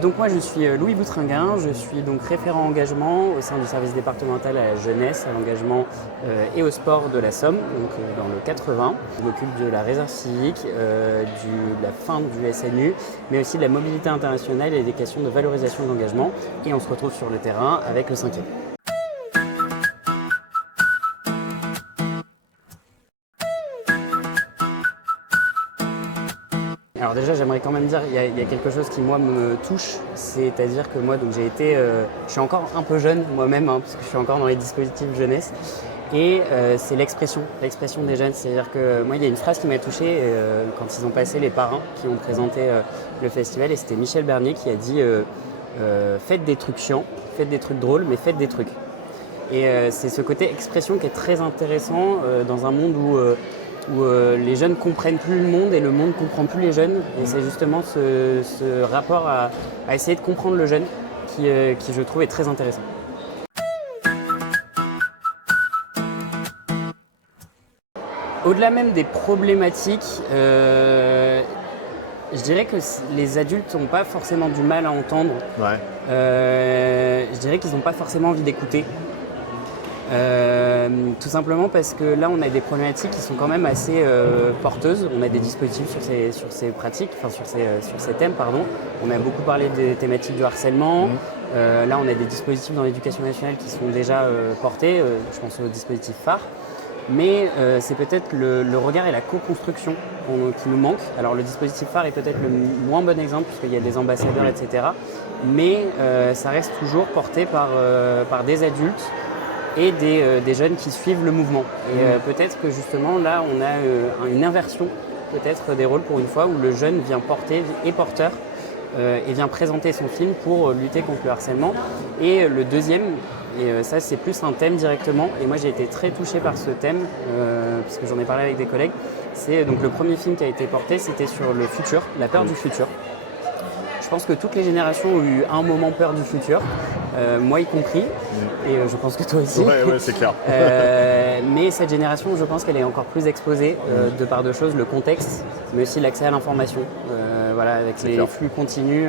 Donc moi je suis Louis Boutringuin, je suis donc référent engagement au sein du service départemental à la jeunesse, à l'engagement et au sport de la Somme, donc dans le 80. Je m'occupe de la réserve civique, de la fin du SNU, mais aussi de la mobilité internationale et des questions de valorisation de l'engagement. Et on se retrouve sur le terrain avec le 5e. Alors déjà, j'aimerais quand même dire, il y a quelque chose qui moi me touche, c'est-à-dire que moi, donc je suis encore un peu jeune moi-même, parce que je suis encore dans les dispositifs jeunesse, et c'est l'expression des jeunes. C'est-à-dire que moi, il y a une phrase qui m'a touché quand ils ont passé les parrains qui ont présenté le festival, et c'était Michel Bernier qui a dit faites des trucs chiants, faites des trucs drôles, mais faites des trucs. Et c'est ce côté expression qui est très intéressant dans un monde où les jeunes comprennent plus le monde et le monde comprend plus les jeunes. Et c'est justement ce rapport à essayer de comprendre le jeune qui je trouve est très intéressant. Au-delà même des problématiques, je dirais que les adultes n'ont pas forcément du mal à entendre. Ouais. Je dirais qu'ils n'ont pas forcément envie d'écouter. Tout simplement parce que là on a des problématiques qui sont quand même assez porteuses. On a des dispositifs sur ces pratiques, enfin sur ces thèmes pardon. On a beaucoup parlé des thématiques du harcèlement. Là on a des dispositifs dans l'éducation nationale qui sont déjà portés, je pense au dispositif phare. Mais c'est peut-être le regard et la co-construction qui nous manquent. Alors le dispositif phare est peut-être le moins bon exemple puisqu'il y a des ambassadeurs, etc. Mais ça reste toujours porté par des adultes et des jeunes qui suivent le mouvement. Et peut-être que justement là on a une inversion peut-être des rôles pour une fois où le jeune vient porter et porteur et vient présenter son film pour lutter contre le harcèlement. Et le deuxième, et ça c'est plus un thème directement, et moi j'ai été très touché par ce thème puisque j'en ai parlé avec des collègues. C'est donc le premier film qui a été porté, c'était sur le futur, la peur du futur. Je pense que toutes les générations ont eu un moment peur du futur, moi y compris, et je pense que toi aussi. Ouais, c'est clair. Mais cette génération, je pense qu'elle est encore plus exposée de par deux choses, le contexte, mais aussi l'accès à l'information. Voilà, avec les flux continus,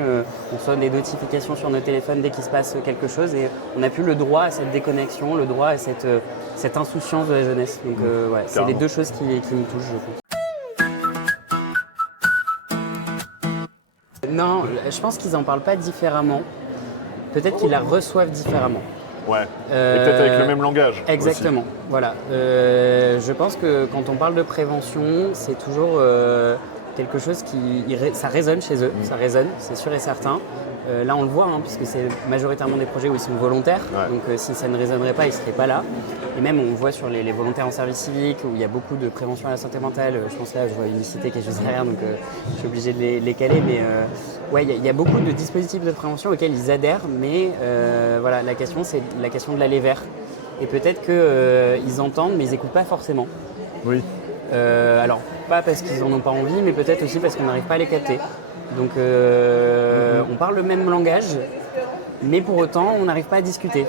on reçoit des notifications sur nos téléphones dès qu'il se passe quelque chose, et on n'a plus le droit à cette déconnexion, le droit à cette insouciance de la jeunesse. Donc ouais, c'est les deux choses qui me touchent, je pense. Non, je pense qu'ils n'en parlent pas différemment. Peut-être qu'ils la reçoivent différemment. Ouais, et peut-être avec le même langage. Exactement, aussi. Voilà. Je pense que quand on parle de prévention, c'est toujours quelque chose ça résonne chez eux, ça résonne, c'est sûr et certain. Là, on le voit, puisque c'est majoritairement des projets où ils sont volontaires. Ouais. Donc, si ça ne résonnerait pas, ils ne seraient pas là. Et même, on voit sur les volontaires en service civique, où il y a beaucoup de prévention à la santé mentale. Je pense là, je vois Unicité qui est juste derrière, donc je suis obligé de les caler. Mais ouais, il y a beaucoup de dispositifs de prévention auxquels ils adhèrent. Mais voilà, la question, c'est la question de l'aller vers. Et peut-être qu'ils entendent, mais ils n'écoutent pas forcément. Oui. Alors, pas parce qu'ils n'en ont pas envie, mais peut-être aussi parce qu'on n'arrive pas à les capter. Donc on parle le même langage, mais pour autant on n'arrive pas à discuter.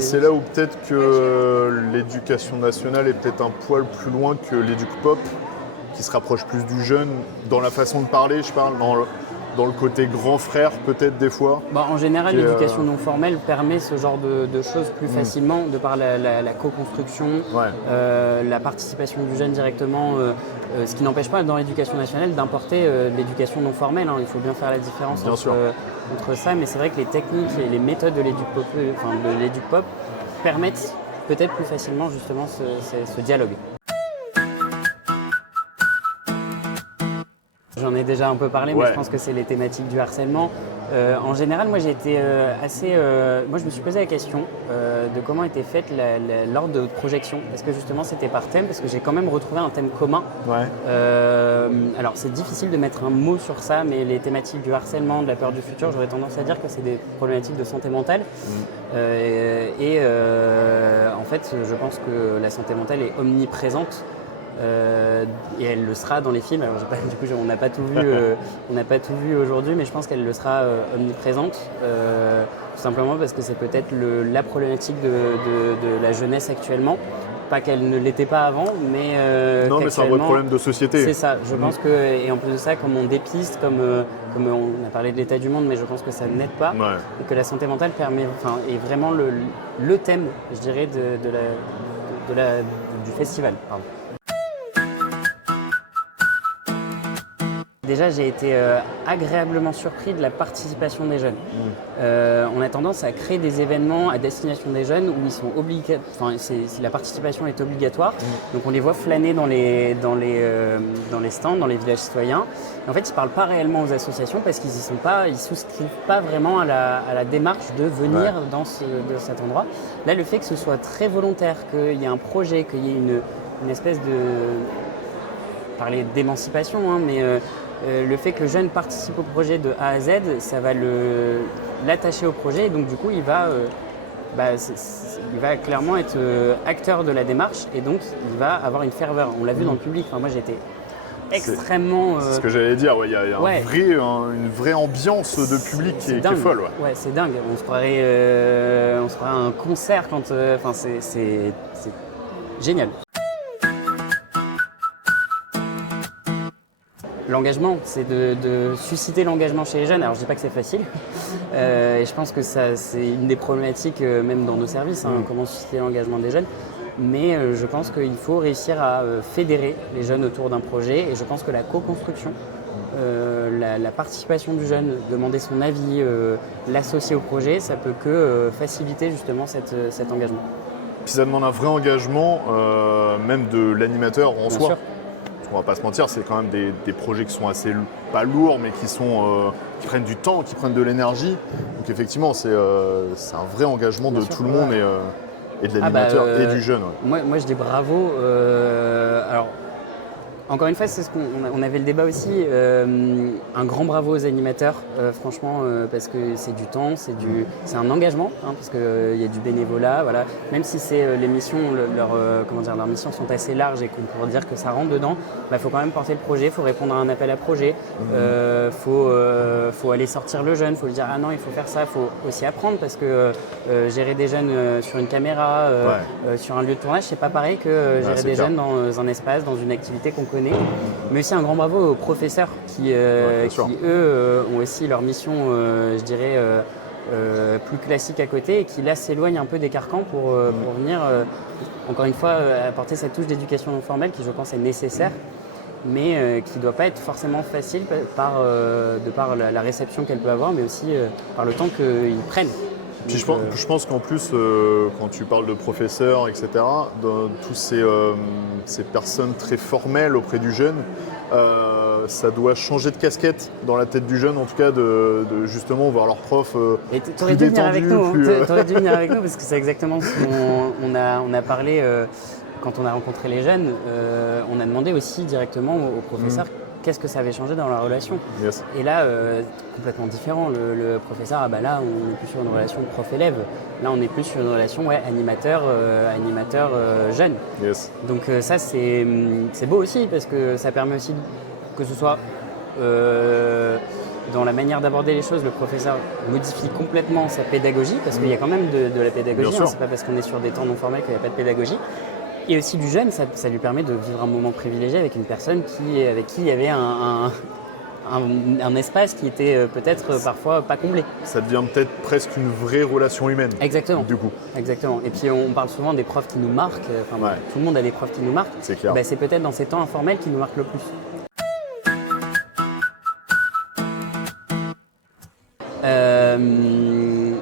C'est là où peut-être que l'éducation nationale est peut-être un poil plus loin que l'éduc-pop, qui se rapproche plus du jeune dans la façon de parler, je parle, dans le côté grand frère peut-être des fois. En général, l'éducation non formelle permet ce genre de choses plus facilement, de par la co-construction, la participation du jeune directement, ce qui n'empêche pas dans l'éducation nationale d'importer l'éducation non formelle. Il faut bien faire la différence entre ça, mais c'est vrai que les techniques et les méthodes de l'éduc-pop permettent peut-être plus facilement justement ce dialogue. J'en ai déjà un peu parlé, mais je pense que c'est les thématiques du harcèlement. En général, moi j'ai été moi je me suis posé la question de comment était faite l'ordre de projection. Est-ce que justement c'était par thème? Parce que j'ai quand même retrouvé un thème commun. Ouais. Alors c'est difficile de mettre un mot sur ça, mais les thématiques du harcèlement, de la peur du futur, j'aurais tendance à dire que c'est des problématiques de santé mentale. En fait, je pense que la santé mentale est omniprésente. Et elle le sera dans les films. Alors, du coup, on n'a pas tout vu, aujourd'hui, mais je pense qu'elle le sera omniprésente, tout simplement parce que c'est peut-être la problématique de la jeunesse actuellement. pas qu'elle ne l'était pas avant, mais non, mais c'est un vrai problème de société. C'est ça. Je pense que, et en plus de ça, comme on dépiste, comme on a parlé de l'état du monde, mais je pense que ça n'aide pas, et que la santé mentale est vraiment le thème, je dirais, du festival. Pardon. Déjà, j'ai été agréablement surpris de la participation des jeunes. On a tendance à créer des événements à destination des jeunes où ils sont la participation est obligatoire. Donc on les voit flâner dans les stands, dans les villages citoyens. Et en fait, ils ne parlent pas réellement aux associations parce qu'ils ne souscrivent pas vraiment à la démarche de venir dans cet endroit. Là, le fait que ce soit très volontaire, qu'il y ait un projet, qu'il y ait une espèce de... parler d'émancipation, mais le fait que le jeune participe au projet de A à Z, ça va l'attacher au projet et donc du coup il va clairement être acteur de la démarche et donc il va avoir une ferveur. On l'a vu dans le public, moi j'ai été extrêmement... C'est ce que j'allais dire, il y a une vraie ambiance de public qui est folle. Ouais, c'est dingue, on se croirait à un concert quand... c'est génial. L'engagement, c'est de susciter l'engagement chez les jeunes. Alors je ne dis pas que c'est facile, et je pense que c'est une des problématiques même dans nos services, comment susciter l'engagement des jeunes. Mais je pense qu'il faut réussir à fédérer les jeunes autour d'un projet, et je pense que la co-construction, la participation du jeune, demander son avis, l'associer au projet, ça peut que faciliter justement cet engagement. Puis ça demande un vrai engagement, même de l'animateur en soi. Sûr. On va pas se mentir, c'est quand même des projets qui sont assez, pas lourds, mais qui prennent du temps, qui prennent de l'énergie. Donc effectivement, c'est un vrai engagement de tout le monde et de l'animateur et du jeune. Moi, je dis bravo. Alors, encore une fois, c'est ce qu'on avait le débat aussi. Un grand bravo aux animateurs, franchement, parce que c'est du temps, c'est un engagement, parce qu'il y a du bénévolat. Voilà. Même si les missions, leurs missions sont assez larges et qu'on pourrait dire que ça rentre dedans, faut quand même porter le projet, il faut répondre à un appel à projet, faut aller sortir le jeune, il faut lui dire ah non, il faut faire ça, il faut aussi apprendre parce que gérer des jeunes sur une caméra, sur un lieu de tournage, c'est pas pareil que gérer des jeunes dans un espace, dans une activité qu'on connaît. Mais aussi un grand bravo aux professeurs qui eux, ont aussi leur mission, je dirais, plus classique à côté et qui là s'éloignent un peu des carcans pour venir, encore une fois, apporter cette touche d'éducation non formelle qui, je pense, est nécessaire, mais qui ne doit pas être forcément facile de par la réception qu'elle peut avoir, mais aussi par le temps qu'ils prennent. Puis je pense qu'en plus, quand tu parles de professeurs, etc., de tous ces personnes très formelles auprès du jeune, ça doit changer de casquette dans la tête du jeune, en tout cas, de justement voir leur prof plus détendu. T'aurais dû venir avec nous parce que c'est exactement ce qu'on a parlé quand on a rencontré les jeunes. On a demandé aussi directement aux professeurs qu'est-ce que ça avait changé dans la relation. Yes. Et là, complètement différent. Le professeur, là, on n'est plus sur une relation prof-élève. Là, on est plus sur une relation animateur-jeune. Yes. Donc ça, c'est beau aussi parce que ça permet aussi que ce soit dans la manière d'aborder les choses, le professeur modifie complètement sa pédagogie parce qu'il y a quand même de la pédagogie. C'est pas parce qu'on est sur des temps non formels qu'il n'y a pas de pédagogie. Et aussi du jeune, ça lui permet de vivre un moment privilégié avec une personne avec qui il y avait un espace qui était peut-être parfois pas comblé. Ça devient peut-être presque une vraie relation humaine. Exactement. Du coup. Exactement. Et puis on parle souvent des profs qui nous marquent. Tout le monde a des profs qui nous marquent. C'est clair. C'est peut-être dans ces temps informels qui nous marquent le plus.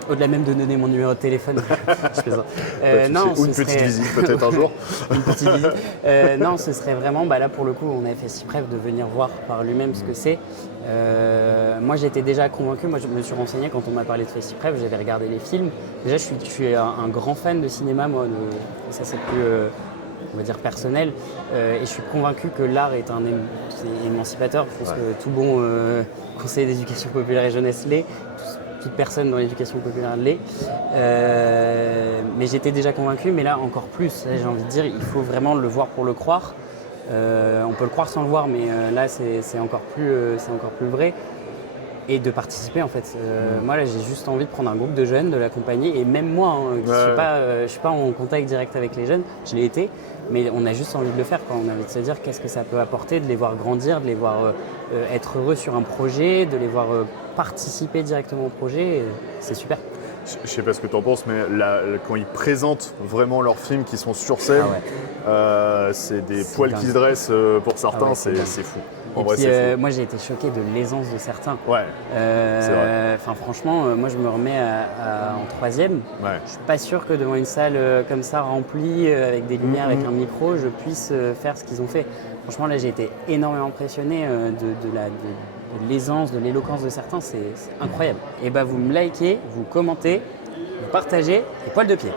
Au-delà même de donner mon numéro de téléphone, je plaisante. Une petite visite peut-être un jour. Une petite visite. Non, ce serait vraiment, là pour le coup, on avait fait FestiPref de venir voir par lui-même ce que c'est. Moi j'étais déjà convaincu, je me suis renseigné quand on m'a parlé de FestiPref, j'avais regardé les films. Déjà je suis un grand fan de cinéma, moi, ça c'est plus, on va dire, personnel. Et je suis convaincu que l'art est c'est émancipateur. Je pense que tout bon conseiller d'éducation populaire et jeunesse l'est. Toute personne dans l'éducation populaire l'est. Mais j'étais déjà convaincu, mais là encore plus. J'ai envie de dire, il faut vraiment le voir pour le croire. On peut le croire sans le voir, mais là c'est encore plus vrai. et de participer en fait. Moi là j'ai juste envie de prendre un groupe de jeunes, de l'accompagner, et même moi, hein, qui je suis pas en contact direct avec les jeunes, je l'ai été, mais on a juste envie de le faire, quoi. On a envie de se dire qu'est-ce que ça peut apporter, de les voir grandir, de les voir être heureux sur un projet, de les voir participer directement au projet, c'est super. Je sais pas ce que tu en penses, mais quand ils présentent vraiment leurs films qui sont sur scène, c'est des poils qui se dressent pour certains, c'est fou. Et puis, moi j'ai été choqué de l'aisance de certains. Ouais, c'est vrai. Franchement, moi je me remets en troisième. Ouais. Je suis pas sûr que devant une salle comme ça remplie, avec des lumières, avec un micro, je puisse faire ce qu'ils ont fait. Franchement là j'ai été énormément impressionné de l'aisance, de l'éloquence de certains, c'est incroyable. Et bah vous me likez, vous commentez, vous partagez et poil de pied.